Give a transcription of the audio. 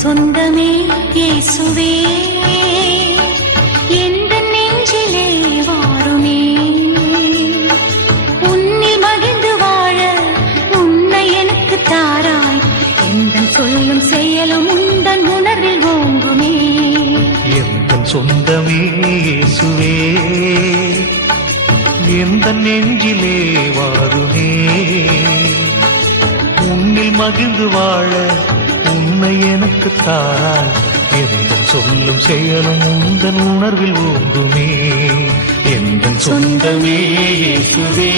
சொந்தமே இயேசுவே எந்த நெஞ்சிலே வாருமே உன்னில் மகிழ்ந்து வாழ உன்னை எனக்கு தாராய் எந்த சொல்லும் செயலும் உந்தன் உணர்வில் ஓங்குமே எந்த சொந்தமே இயேசுவே எந்த நெஞ்சிலே வாருமே உன்னில் மகிழ்ந்து வாழ உன்னை எனக்கு தாராய் எந்த சொல்லும் செயலும் உந்தன் உணர்வில் ஓங்குமே எந்த சொந்தமே இயேசுவே